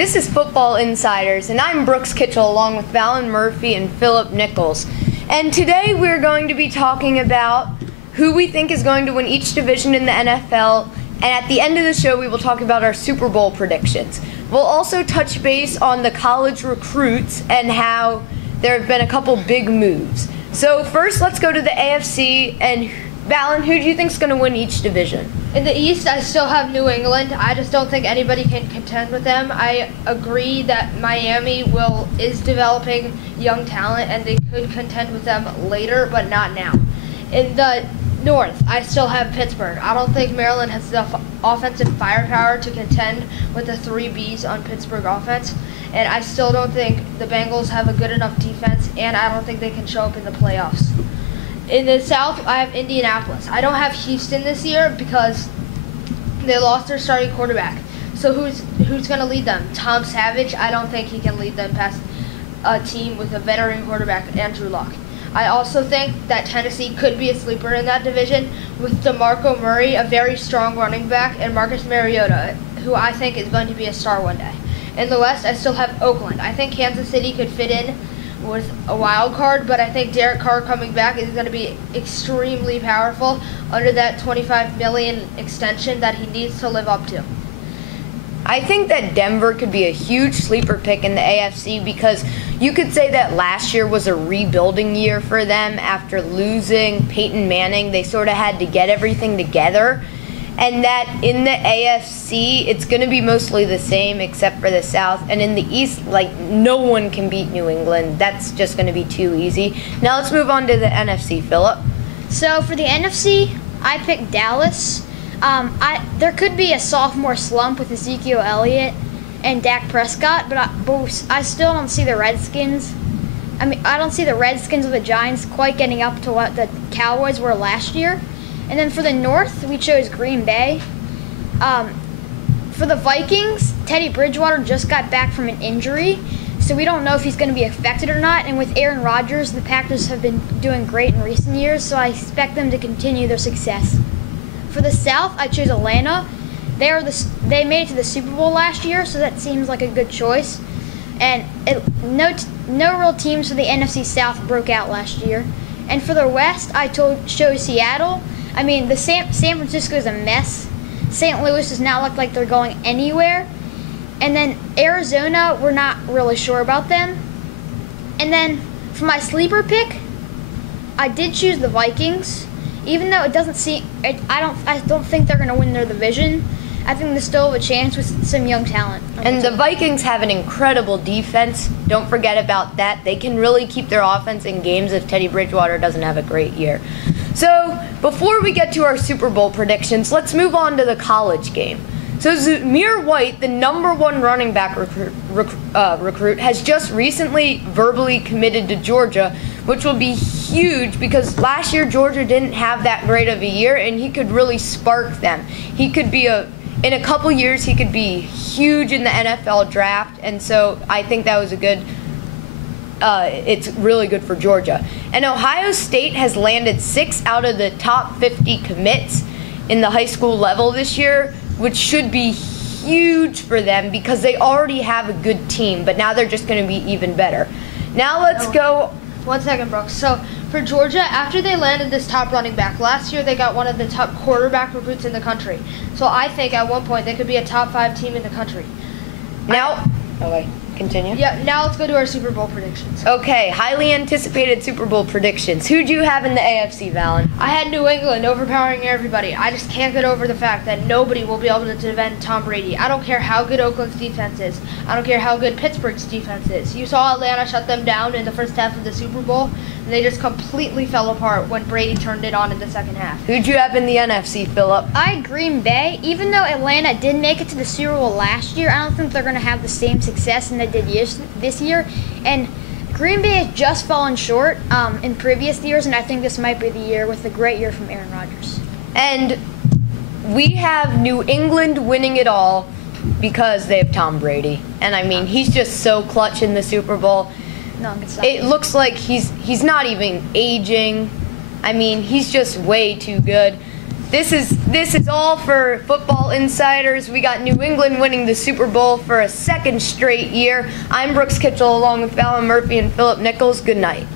This is Football Insiders, and I'm Brooks Kitchell along with Valen Murphy and Philip Nichols. And today we're going to be talking about who we think is going to win each division in the NFL, and at the end of the show we will talk about our Super Bowl predictions. We'll also touch base on the college recruits and how there have been a couple big moves. So first, let's go to the AFC, and Valen, who do you think is going to win each division? In the East, I still have New England. I just don't think anybody can contend with them. I agree that Miami is developing young talent, and they could contend with them later, but not now. In the North, I still have Pittsburgh. I don't think Maryland has enough offensive firepower to contend with the three Bs on Pittsburgh offense, and I still don't think the Bengals have a good enough defense, and I don't think they can show up in the playoffs. In the South, I have Indianapolis. I don't have Houston this year because they lost their starting quarterback. So who's going to lead them? Tom Savage? I don't think he can lead them past a team with a veteran quarterback, Andrew Luck. I also think that Tennessee could be a sleeper in that division with DeMarco Murray, a very strong running back, and Marcus Mariota, who I think is going to be a star one day. In the West, I still have Oakland. I think Kansas City could fit in with a wild card, but I think Derek Carr coming back is going to be extremely powerful under that $25 million extension that he needs to live up to. I think that Denver could be a huge sleeper pick in the AFC because you could say that last year was a rebuilding year for them. After losing Peyton Manning, they sort of had to get everything together. And that in the AFC, it's going to be mostly the same except for the South. And in the East, no one can beat New England. That's just going to be too easy. Now let's move on to the NFC, Philip. So for the NFC, I picked Dallas. There could be a sophomore slump with Ezekiel Elliott and Dak Prescott, but I still don't see the Redskins. I don't see the Redskins or the Giants quite getting up to what the Cowboys were last year. And then for the North, we chose Green Bay. For the Vikings, Teddy Bridgewater just got back from an injury, so we don't know if he's going to be affected or not. And with Aaron Rodgers, the Packers have been doing great in recent years, so I expect them to continue their success. For the South, I chose Atlanta. They made it to the Super Bowl last year, so that seems like a good choice. And no real teams for the NFC South broke out last year. And for the West, I chose Seattle. The San Francisco is a mess. St. Louis does not look like they're going anywhere. And then Arizona, we're not really sure about them. And then for my sleeper pick, I did choose the Vikings. Even though it doesn't seem, I don't think they're going to win their division. I think they still have a chance with some young talent. And the Vikings have an incredible defense. Don't forget about that. They can really keep their offense in games if Teddy Bridgewater doesn't have a great year. So before we get to our Super Bowl predictions, let's move on to the college game. So Zamir White, the #1 running back recruit, has just recently verbally committed to Georgia, which will be huge because last year Georgia didn't have that great of a year, and he could really spark them. He could be in a couple years, he could be huge in the NFL draft, and so I think that was it's really good for Georgia. And Ohio State has landed 6 out of the top 50 commits in the high school level this year, which should be huge for them because they already have a good team, but now they're just going to be even better. Now let's go. 1 second, Brooks. So for Georgia, after they landed this top running back, last year they got one of the top quarterback recruits in the country. So I think at one point they could be a top 5 team in the country. Okay, continue. Yeah, now let's go to our Super Bowl predictions. Okay, highly anticipated Super Bowl predictions. Who'd you have in the AFC, Valen? I had New England overpowering everybody. I just can't get over the fact that nobody will be able to defend Tom Brady. I don't care how good Oakland's defense is. I don't care how good Pittsburgh's defense is. You saw Atlanta shut them down in the first half of the Super Bowl, and they just completely fell apart when Brady turned it on in the second half. Who'd you have in the NFC, Philip? I had Green Bay. Even though Atlanta did make it to the Super Bowl last year, I don't think they're going to have the same success they did this year. And Green Bay has just fallen short in previous years, and I think this might be the year with a great year from Aaron Rodgers. And we have New England winning it all because they have Tom Brady. And he's just so clutch in the Super Bowl. It looks like he's not even aging. He's just way too good. This is This is all for Football Insiders. We got New England winning the Super Bowl for a second straight year. I'm Brooks Kitchell along with Fallon Murphy and Philip Nichols. Good night.